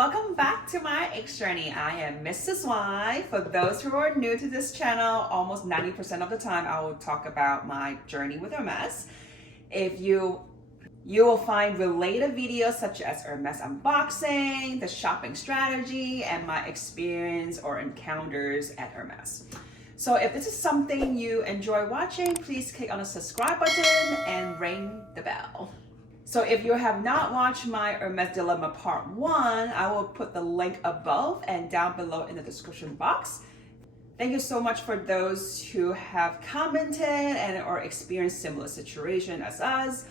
welcome back to my journey. I am Mrs. Y. For those who are new to this channel, almost 90% of the time I will talk about my journey with Hermes. If you will find related videos such as Hermes unboxing, the shopping strategy, and my experience or encounters at Hermes. So if this is something you enjoy watching, please click on the subscribe button and ring the bell. So if you have not watched my Hermes Dilemma Part 1, I will put the link above and down below in the description box. Thank you so much for those who have commented and or experienced similar situation as us.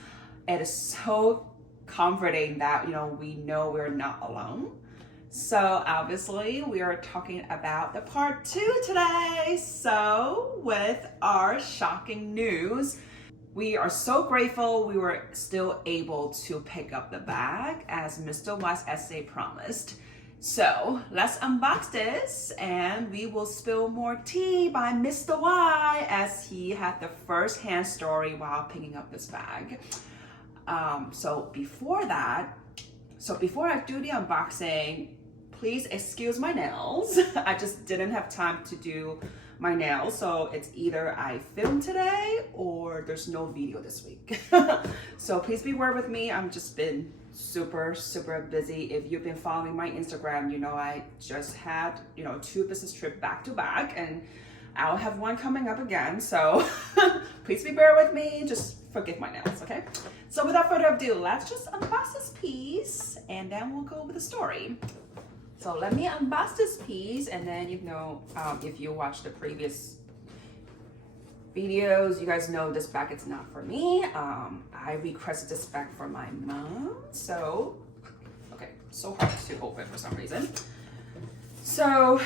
It is so comforting that we know we're not alone. So obviously we are talking about the part 2 today. So with our shocking news, we are so grateful we were still able to pick up the bag as Mr. Y's essay promised. So let's unbox this and we will spill more tea by Mr. Y as he had the first-hand story while picking up this bag. So before I do the unboxing, please excuse my nails. I just didn't have time to do my nails, so it's either I filmed today or there's no video this week. So please bear with me. I've just been super busy. If you've been following my Instagram, you know I just had 2 business trips back to back, and I'll have one coming up again. So please bear with me. Just forgive my nails, okay? So without further ado, let's just unbox this piece and then we'll go over the story. So let me unbox this piece, and then if you watch the previous videos, you guys know this bag is not for me. I requested this bag for my mom. So, okay, so hard to open for some reason. So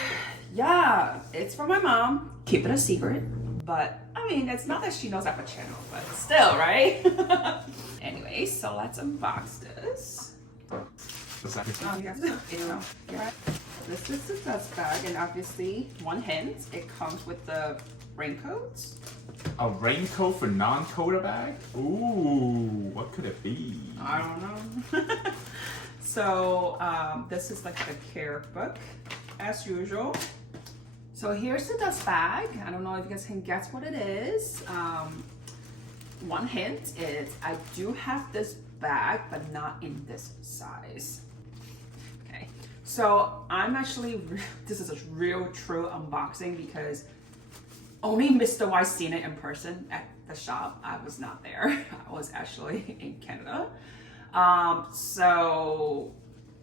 yeah, it's for my mom. Keep it a secret. But I mean, it's not that she knows I have a channel, but still, right? Anyway, so let's unbox this. This is the dust bag, and obviously, one hint, it comes with the raincoats. A raincoat for non-coder bag? Ooh, what could it be? I don't know. So this is like the care book, as usual. So here's the dust bag. I don't know if you guys can guess what it is. One hint is I do have this bag, but not in this size. Okay, so I'm actually, this is a real true unboxing because only Mr. Y seen it in person at the shop. I was not there. I was actually in Canada. So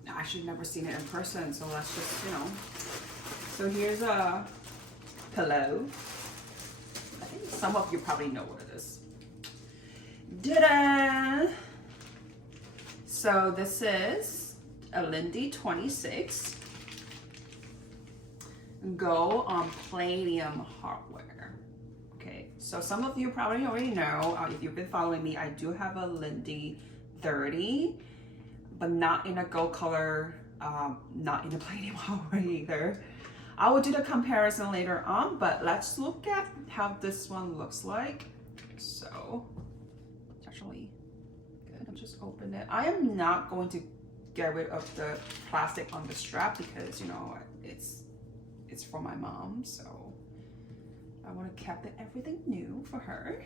I actually never seen it in person. So let's just, So here's a pillow. I think some of you probably know what it is. Ta-da! So this is a Lindy 26 Go on Palladium hardware. Okay, so some of you probably already know, if you've been following me, I do have a Lindy 30, but not in a gold color, not in a Palladium hardware either. I will do the comparison later on, but let's look at how this one looks like. So it's actually good. I'll just open it. I am not going to get rid of the plastic on the strap because it's for my mom, so I want to keep everything new for her.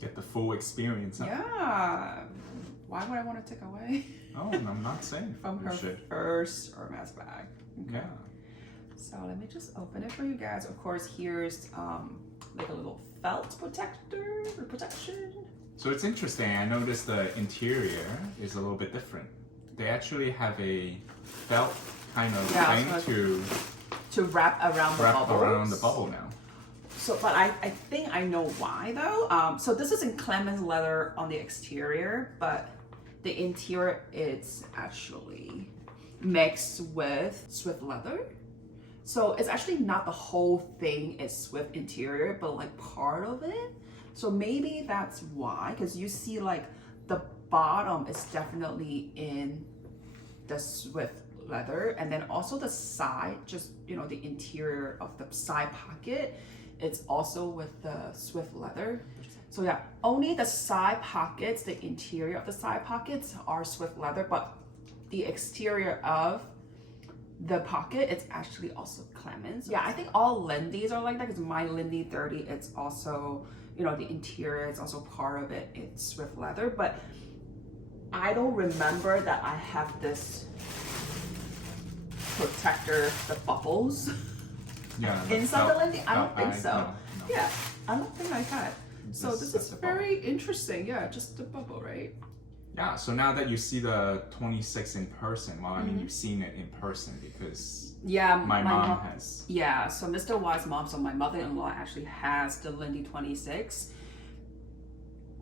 Get the full experience. Yeah. Why would I want to take away? Oh, I'm not saying from her first Hermes bag. Okay. Yeah. So let me just open it for you guys. Of course, here's like a little felt protection. So it's interesting. I noticed the interior is a little bit different. They actually have a felt kind of thing to wrap around the bubble now. So, but I think I know why though. So this is in Clemens leather on the exterior, but the interior is actually mixed with Swift leather. So it's actually not the whole thing is Swift interior, but like part of it. So maybe that's why, because you see like the bottom is definitely in the Swift leather, and then also the side, just the interior of the side pocket, it's also with the Swift leather. So yeah, only the side pockets, the interior of the side pockets are Swift leather, but the exterior of the pocket, it's actually also Clemens. Yeah, I think all Lindy's are like that, because my Lindy 30, it's also, you know, the interior, it's also part of it, it's with leather, but I don't remember that I have this protector, the bubbles. Yeah, inside the Lindy. I don't think so. No. Yeah, I don't think I had. So this is very interesting. Yeah, just the bubble, right? Yeah, so now that you see the 26 in person, well, I mean, you've seen it in person because my mom has. Yeah, so Mr. Y's mom, so my mother-in-law actually has the Lindy 26.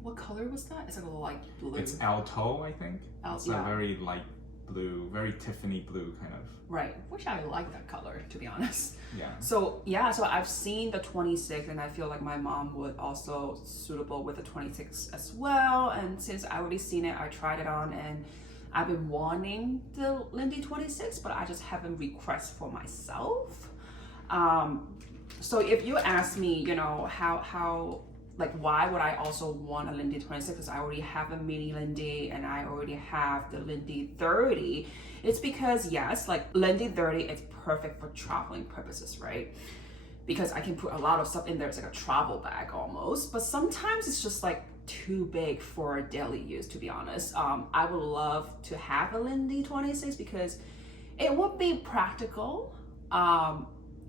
What color was that? It's like a light blue. It's Alto, I think. It's a very light blue, very Tiffany blue kind of. Right, which I like that color, to be honest. Yeah. So yeah, so I've seen the 26, and I feel like my mom would also suitable with the 26 as well. And since I already seen it, I tried it on, and I've been wanting the Lindy 26, but I just haven't requested for myself. So if you ask me, you know, how like why would I also want a Lindy 26, because I already have a mini Lindy and I already have the Lindy 30. It's because yes, like Lindy 30, it's perfect for traveling purposes, right? Because I can put a lot of stuff in there. It's like a travel bag almost, but sometimes it's just like too big for daily use, to be honest. I would love to have a Lindy 26 because it would be practical.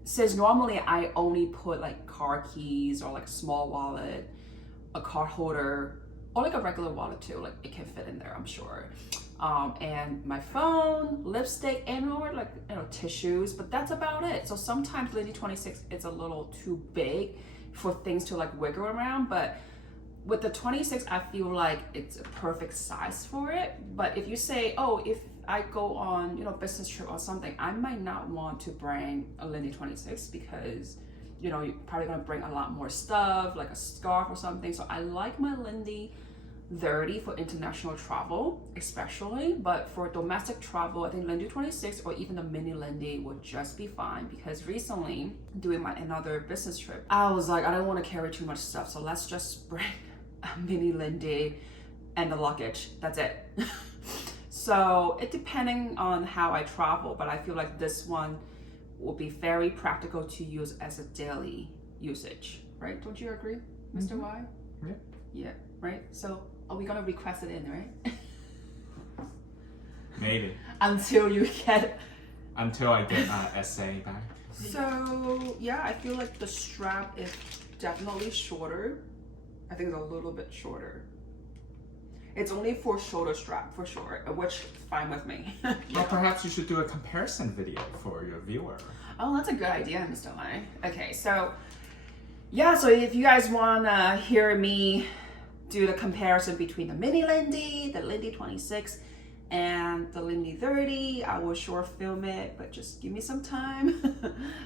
Since normally I only put like car keys or like a small wallet, a card holder, or like a regular wallet too, like it can fit in there, I'm sure. And my phone, lipstick, and or like, you know, tissues, but that's about it. So sometimes Lindy 26 is a little too big for things to like wiggle around, but with the 26, I feel like it's a perfect size for it. But if you say, oh, if I go on, you know, business trip or something, I might not want to bring a Lindy 26 because, you know, you're probably gonna bring a lot more stuff, like a scarf or something. So I like my Lindy 30 for international travel, especially, but for domestic travel, I think Lindy 26 or even the mini Lindy would just be fine. Because recently, doing another business trip, I was like, I don't want to carry too much stuff, so let's just bring a mini Lindy and the luggage. That's it. So it depending on how I travel, but I feel like this one will be very practical to use as a daily usage, right? Don't you agree, Mr. Y? Yeah. Yeah, right? So are we gonna request it in, right? Maybe. Until I get essay back. So yeah, I feel like the strap is definitely shorter. I think it's a little bit shorter. It's only for shoulder strap for sure, which is fine with me. Yeah. Well, perhaps you should do a comparison video for your viewer. Oh, that's a good idea, Mr. Lai. Okay, so yeah, so if you guys wanna hear me do the comparison between the mini Lindy, the Lindy 26, and the Lindy 30, I will sure film it, but just give me some time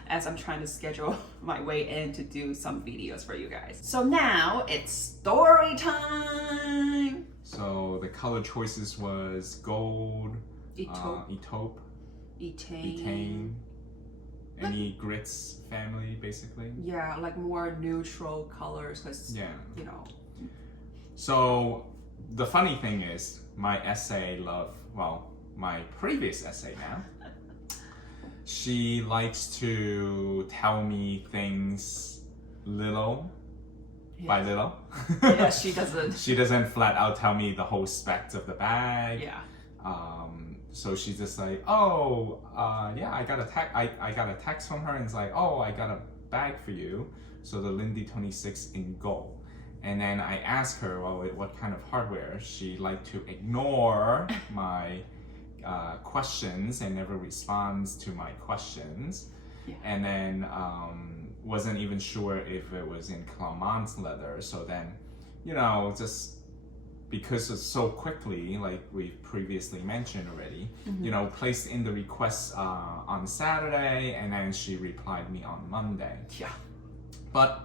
as I'm trying to schedule my way in to do some videos for you guys. So now it's story time. So the color choices was gold, Etaupe, Etane, any grits family basically. Yeah, like more neutral colors, because you know. So the funny thing is, my previous essay now, she likes to tell me things little by little. Yeah, she doesn't. She doesn't flat out tell me the whole specs of the bag. Yeah. So she's just like, oh, yeah, I got a text from her, and it's like, oh, I got a bag for you. So the Lindy 26 in gold. And then I asked her, well, what kind of hardware? She liked to ignore my questions and never responds to my questions. Yeah. And then wasn't even sure if it was in Clemens leather. So then, you know, just because it's so quickly, like we previously mentioned already, you know, placed in the request on Saturday, and then she replied me on Monday. Yeah. But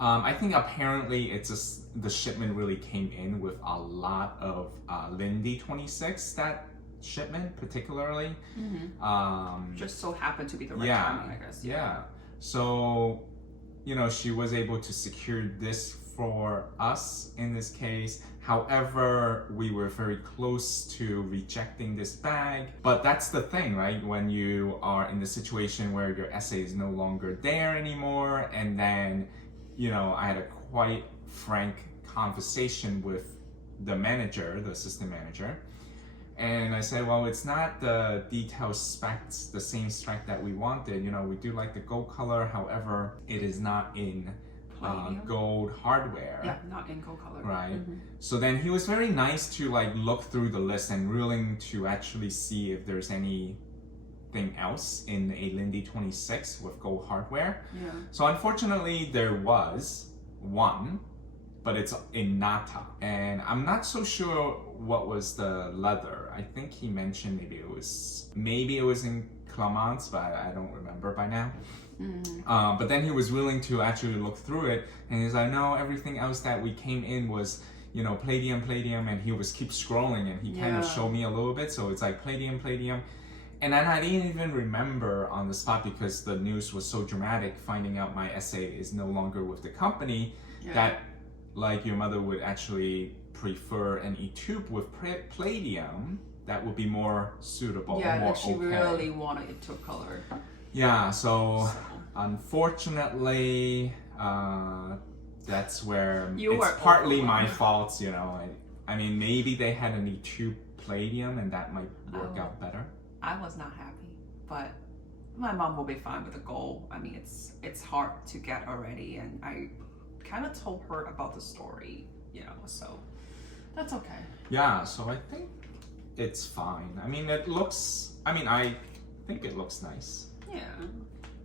I think apparently it's just the shipment really came in with a lot of Lindy 26, that shipment particularly. Just so happened to be the right timing, I guess. Yeah. So, you know, she was able to secure this for us in this case. However, we were very close to rejecting this bag. But that's the thing, right? When you are in the situation where your essay is no longer there anymore, and then, you know, I had a quite frank conversation with the manager, the assistant manager. And I said, well, it's not the detail specs, the same spec that we wanted. You know, we do like the gold color. However, it is not in gold hardware. Yeah, not in gold color. Right. So then he was very nice to like look through the list and willing to actually see if there's anything else in a Lindy 26 with gold hardware. Yeah. So unfortunately, there was one, but it's in Nata, and I'm not so sure what was the leather. I think he mentioned maybe it was in Clemence, but I don't remember by now. But then he was willing to actually look through it, and he's like, no, everything else that we came in was, you know, palladium, and he was keep scrolling, and he kind of showed me a little bit, so it's like palladium, and then I didn't even remember on the spot because the news was so dramatic, finding out my essay is no longer with the company, that like your mother would actually prefer an e-tube with palladium that would be more suitable, more like she okay. really wanted it to color. Yeah, so unfortunately, that's where it's partly my fault, you know. I mean, maybe they had an e-tube palladium and that might work out better. I was not happy, but my mom will be fine with the gold. I mean, it's hard to get already, and I kind of told her about the story, you know, so that's okay. Yeah, so I think it's fine. I mean, I think it looks nice. Yeah.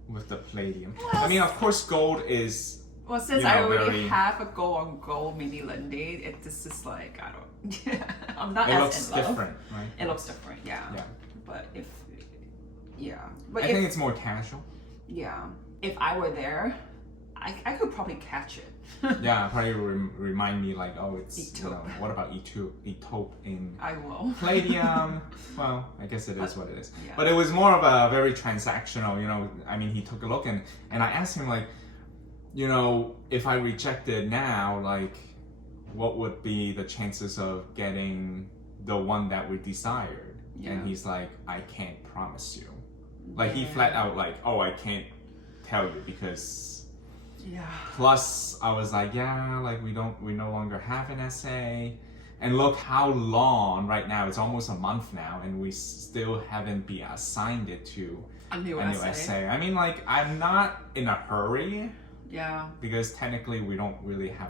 With the palladium. Well, I mean, of course, gold is... Well, since I already have a gold on gold mini Lindy, this is like, I don't... I'm not as in love. It looks different, right? It looks different, yeah. But But I think it's more casual. Yeah. If I were there, I could probably catch it. Yeah, probably remind me like, oh, it's, you know, what about E-taupe in palladium? Well, I guess it is what it is. Yeah. But it was more of a very transactional, you know, I mean, he took a look and I asked him like, you know, if I rejected now, like, what would be the chances of getting the one that we desired? Yeah. And he's like, I can't promise you. Like, he flat out like, oh, I can't tell you because... Yeah. Plus, I was like, yeah, like we no longer have an essay, and look how long right now. It's almost a month now, and we still haven't been assigned it to a new essay. I mean, like I'm not in a hurry. Yeah. Because technically, we don't really have,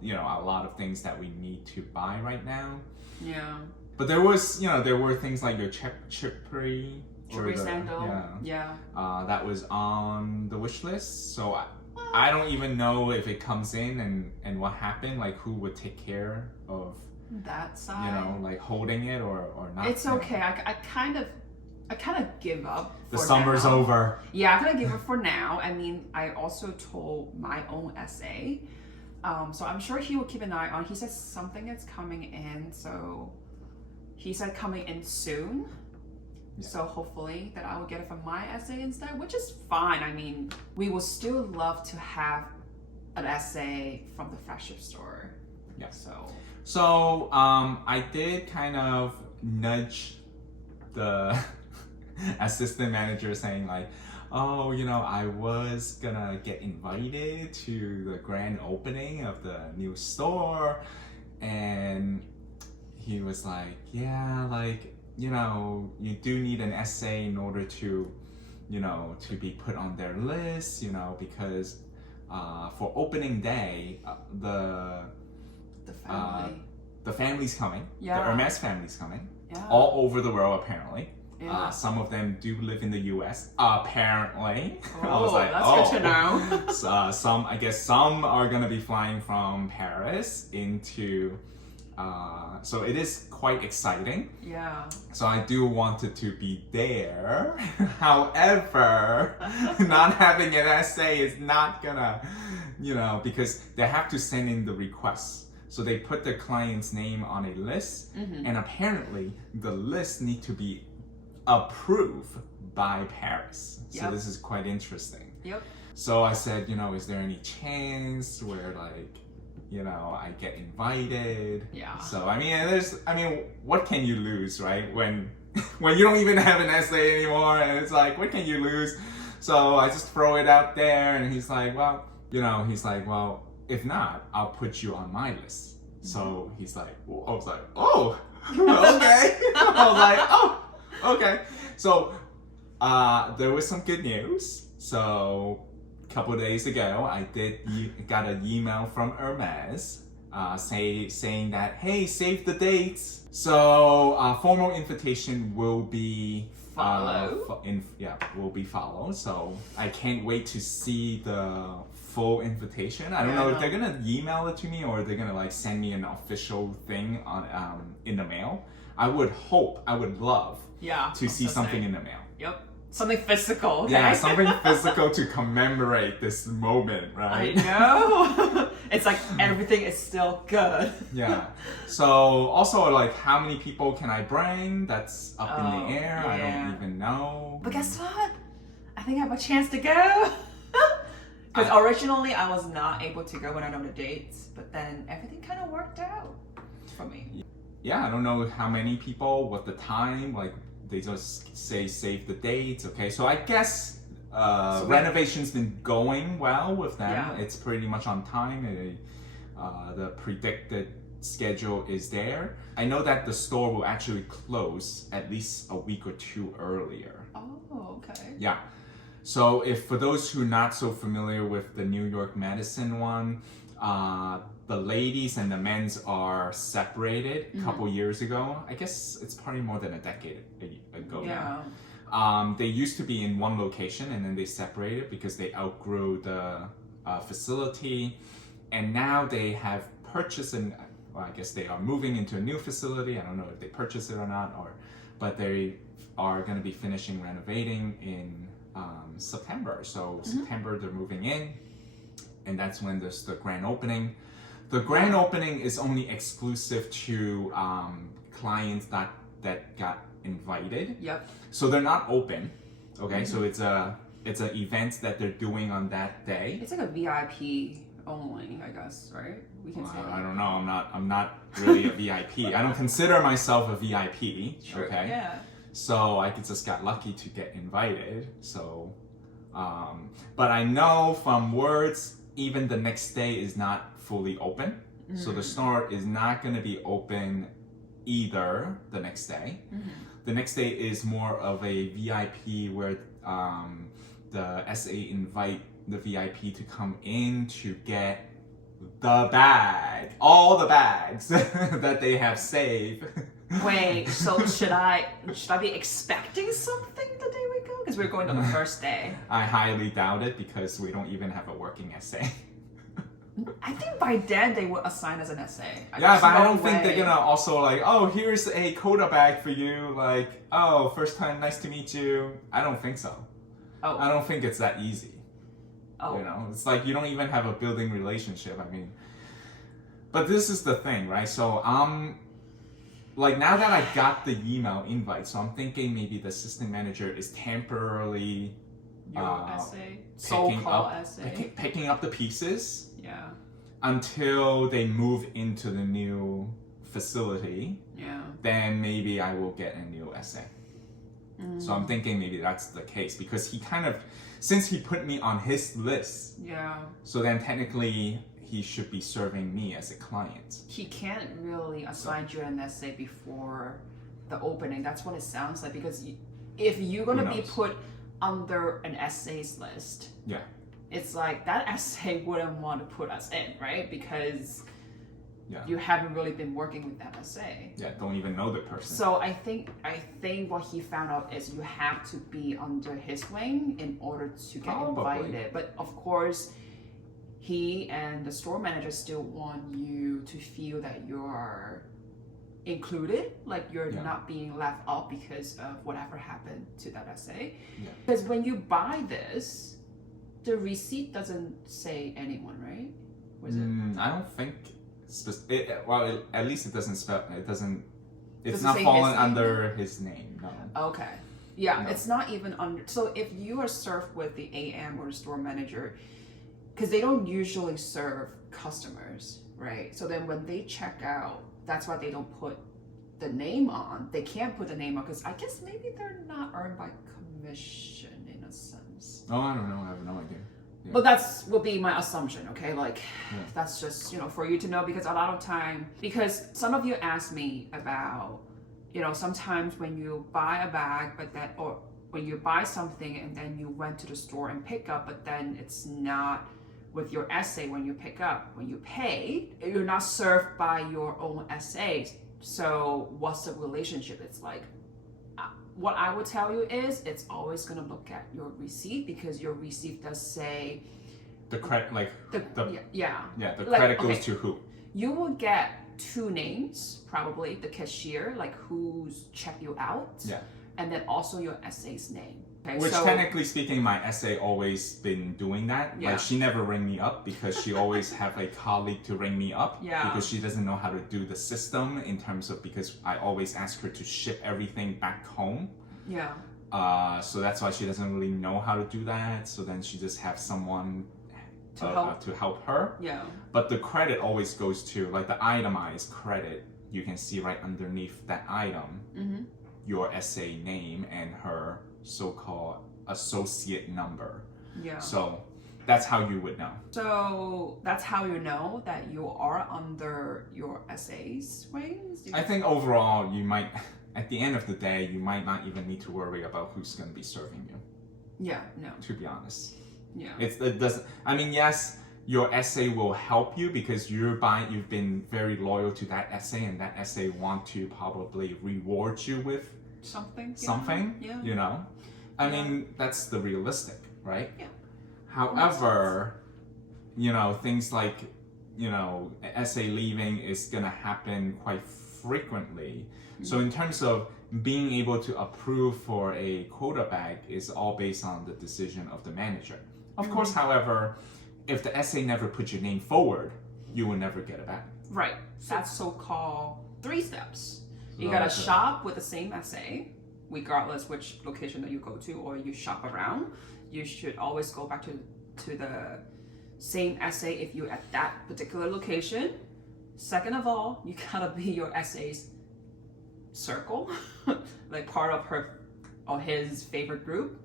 you know, a lot of things that we need to buy right now. Yeah. But there were things like your chippery sandal. That was on the wish list, so. I don't even know if it comes in and what happened, like who would take care of that side, you know, like holding it or not. It's okay. I kind of give up. The summer's over. Yeah, I kind of give up for now. I mean, I also told my own essay, so I'm sure he will keep an eye on. He says something is coming in, so he said coming in soon. Yeah. So hopefully that I will get it from my essay instead, which is fine. I mean, we would still love to have an essay from the fashion store. Yeah. So I did kind of nudge the assistant manager saying like, oh, you know, I was gonna get invited to the grand opening of the new store, and he was like, yeah, like, you know, you do need an essay in order to, you know, to be put on their list, you know, because for opening day, the family's coming, the Hermes family's coming, all over the world apparently. Yeah. Some of them do live in the US, apparently. Oh, I was like, that's good to know. So, I guess some are gonna be flying from Paris into, so it is quite exciting. Yeah. So I do want it to be there. However, not having an essay is not gonna, you know, because they have to send in the requests. So they put the client's name on a list, and apparently the list need to be approved by Paris. So this is quite interesting. Yep. So I said, you know, is there any chance where like you know, I get invited. Yeah. So I mean, what can you lose, right? When you don't even have an essay anymore, and it's like, what can you lose? So I just throw it out there, and he's like, well, if not, I'll put you on my list. So he's like, well, I was like, oh, okay. I was like, oh, okay. So there was some good news. So a couple of days ago, I got an email from Hermes saying that, hey, save the dates. So formal invitation will be will be followed. So I can't wait to see the full invitation. I don't know if they're gonna email it to me or they're gonna like send me an official thing on in the mail. I would love to see something in the mail. Yep. Something physical. Okay? Yeah, something physical to commemorate this moment, right? I know. It's like everything is still good. Yeah. So also like how many people can I bring? That's up in the air. Yeah. I don't even know. But guess what? I think I have a chance to go. Because originally I was not able to go when I know the dates, but then everything kind of worked out for me. Yeah, I don't know how many people, what the time, like they just say save the dates. Okay, so I guess renovation's been going well with them. Yeah. It's pretty much on time. The predicted schedule is there. I know that the store will actually close at least a week or two earlier. Oh, okay. Yeah. So if for those who are not so familiar with the New York Medicine one, the ladies and the men's are separated a couple years ago. I guess it's probably more than a decade ago now. They used to be in one location and then they separated because they outgrew the facility. And now they have purchased I guess they are moving into a new facility. I don't know if they purchased it or not, but they are going to be finishing renovating in September. So September they're moving in, and that's when there's the grand opening. The grand opening is only exclusive to clients that got invited. Yep. So they're not open. Okay, so it's an event that they're doing on that day. It's like a VIP only, I guess, right? We can say. I don't know. I'm not really a VIP. I don't consider myself a VIP. True. Okay. Yeah. So I just got lucky to get invited. So, but I know from words, even the next day is not fully open. So the store is not going to be open either the next day. The next day is more of a VIP where the SA invite the VIP to come in to get the bag, all the bags that they have saved. Wait, so should I be expecting something the day we go? Because we're going on the first day. I highly doubt it because we don't even have a working essay. I think by then they would assign us an essay. Yeah, but I don't think they're gonna also like, oh, here's a Coda bag for you. Like, oh, first time, nice to meet you. I don't think so. Oh. I don't think it's that easy. Oh. You know, it's like you don't even have a building relationship. I mean, but this is the thing, right? So like now that I got the email invite, so I'm thinking maybe the assistant manager is temporarily Your essay, picking up the pieces. Yeah. Until they move into the new facility. Yeah. Then maybe I will get a new essay. So I'm thinking maybe that's the case because he kind of, since he put me on his list. Yeah. So then technically he should be serving me as a client. He can't really assign you an essay before the opening. That's what it sounds like because if you're gonna be put under an essays list. Yeah. It's like that essay wouldn't want to put us in, right? Because you haven't really been working with that essay. Yeah, don't even know the person. So I think what he found out is you have to be under his wing in order to get invited. But of course, he and the store manager still want you to feel that you're included, like you're not being left out because of whatever happened to that essay. Yeah. Because when you buy this, the receipt doesn't say anyone, right? Was it? I don't think. Well, at least it doesn't spell. It doesn't. It's Does it not say falling his name? under his name. No. Okay. Yeah, No. it's not even under. So if you are served with the AM or store manager, because they don't usually serve customers, right? So then when they check out, that's why they don't put the name on. They can't put the name on because I guess maybe they're not earned by commission in a sense. Oh, I don't know. I have no idea. Yeah. But that's will be my assumption, okay? Like, that's just, you know, for you to know, because a lot of time, because some of you ask me about, you know, sometimes when you buy a bag, but then, or when you buy something and then you went to the store and pick up, but then it's not with your essay when you pick up. When you pay, you're not served by your own essays. So what's the relationship? It's like, what I would tell you is it's always going to look at your receipt, because your receipt does say the credit, like the like, credit goes to who? You will get 2 names, probably the cashier, like who's checked you out, and then also your essay's name. Okay, which so, technically speaking, my essay always been doing that. Like, she never ring me up because she always have a colleague to ring me up, because she doesn't know how to do the system in terms of, because I always ask her to ship everything back home. So that's why she doesn't really know how to do that. So then she just have someone to help her. But the credit always goes to, like, the itemized credit. You can see right underneath that item, your essay name and her so-called associate number. So that's how you would know. So that's how you know that you are under your essays range? I think overall you might, at the end of the day, you might not even need to worry about who's going to be serving you. To be honest. It doesn't, I mean, yes, your essay will help you because you've been very loyal to that essay, and that essay want to probably reward you with something, you know. I mean, that's the realistic, right? However, you know, things like, you know, essay leaving is gonna happen quite frequently. So in terms of being able to approve for a quota bag is all based on the decision of the manager. Of course, however, if the essay never put your name forward, you will never get it back. Right. That's so-called 3 steps. You gotta shop with the same essay, regardless which location that you go to or you shop around. You should always go back to the same essay if you're at that particular location. Second of all, you gotta be your essay's circle, like part of her or his favorite group.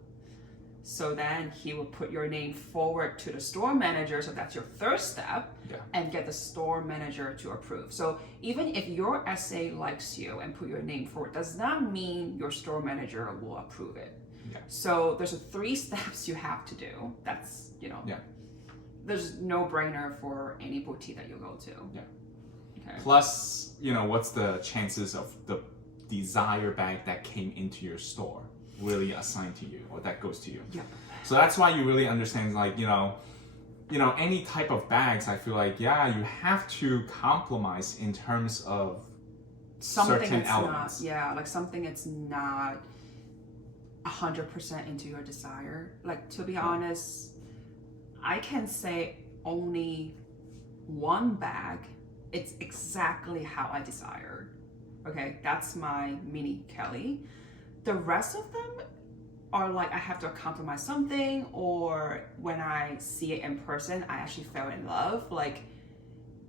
So then he will put your name forward to the store manager. So that's your 3rd step, and get the store manager to approve. So even if your essay likes you and put your name forward, does not mean your store manager will approve it. So there's 3 steps you have to do. That's, you know, there's no brainer for any boutique that you go to. Okay. Plus, you know, what's the chances of the desire bag that came into your store really assigned to you, or that goes to you? So that's why you really understand, like, you know, any type of bags, I feel like, you have to compromise in terms of something certain elements. Like something that's not 100% into your desire. Like, to be honest, I can say only one bag, it's exactly how I desired. Okay, that's my mini Kelly. The rest of them are like I have to compromise something, or when I see it in person, I actually fell in love. Like,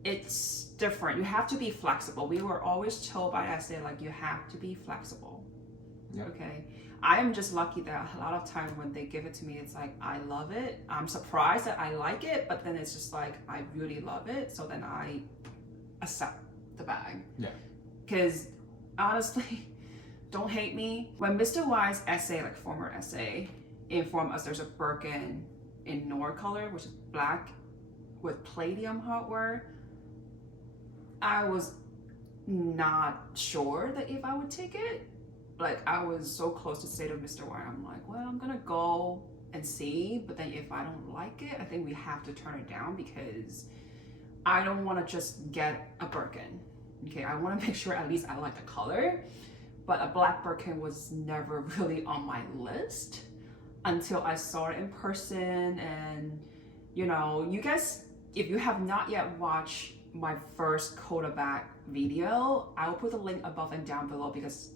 it's different. You have to be flexible. We were always told by essay, like, you have to be flexible. Okay. I am just lucky that a lot of time when they give it to me, it's like, I love it. I'm surprised that I like it, but then it's just like, I really love it. So then I accept the bag. Because honestly, don't hate me. When Mr. Y's essay, like former essay, informed us there's a Birkin in Noir color, which is black with palladium hardware, I was not sure that if I would take it. Like, I was so close to say to Mr. Y, I'm like, well, I'm gonna go and see, but then if I don't like it, I think we have to turn it down, because I don't want to just get a Birkin. Okay, I want to make sure at least I like the color. But a black Birkin was never really on my list until I saw it in person. And, you know, you guys, if you have not yet watched my first Coda bag video, I will put the link above and down below, because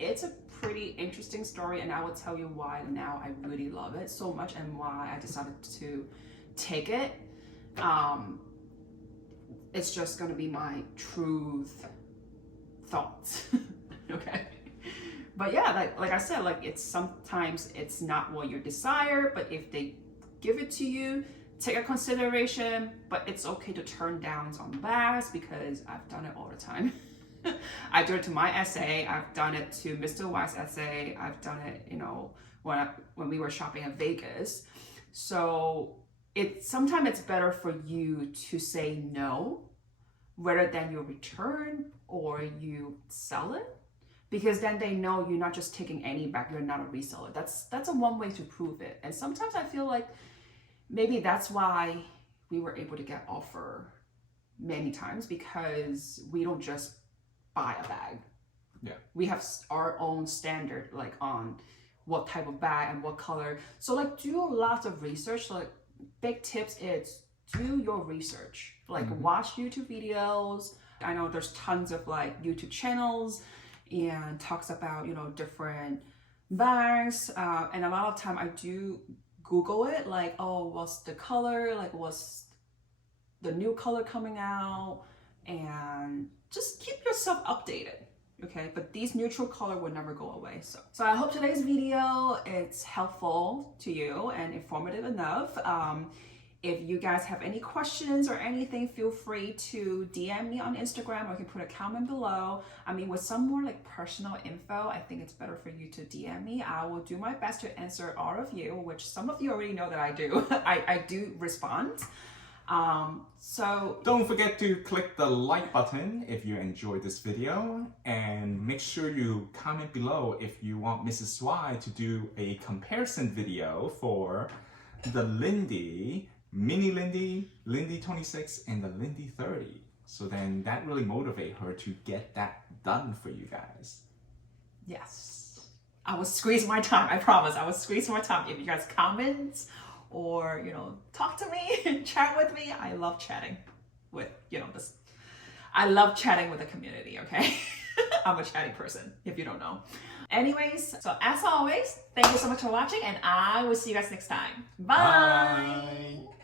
it's a pretty interesting story, and I will tell you why now I really love it so much and why I decided to take it. it's just gonna be my truth thoughts. Okay. But yeah, like I said, like it's sometimes it's not what you desire, but if they give it to you, take a consideration, but it's okay to turn down some bags because I've done it all the time. I do it to my essay. I've done it to Mr. Y's essay. I've done it, you know, when we were shopping at Vegas. So sometimes it's better for you to say no rather than you return or you sell it, because then they know you're not just taking any back, you're not a reseller. That's a one way to prove it. And sometimes I feel like maybe that's why we were able to get offer many times, because we don't just buy a bag. Yeah. We have our own standard, like on what type of bag and what color. So like do lots of research. Like big tips is do your research. Like watch YouTube videos. I know there's tons of like YouTube channels and talks about, you know, different bags. And a lot of time I do Google it, like, oh, what's the color? Like what's the new color coming out? And just keep yourself updated. Okay, but these neutral color will never go away. So I hope today's video is helpful to you and informative enough. If you guys have any questions or anything, feel free to DM me on Instagram, or you can put a comment below. I mean, with some more like personal info, I think it's better for you to DM me. I will do my best to answer all of you, which some of you already know that I do. I do respond. So don't forget to click the like button if you enjoyed this video, and make sure you comment below if you want Mrs. Y to do a comparison video for the Lindy, Mini Lindy, Lindy 26, and the Lindy 30. So then that really motivate her to get that done for you guys. yes, I will squeeze my time. I promise I will squeeze my time. If you guys comment or, you know, talk to me, chat with me. I love chatting with, you know, this. I love chatting with the community, okay? I'm a chatty person, if you don't know. Anyways, so as always, thank you so much for watching, and I will see you guys next time. Bye. Bye.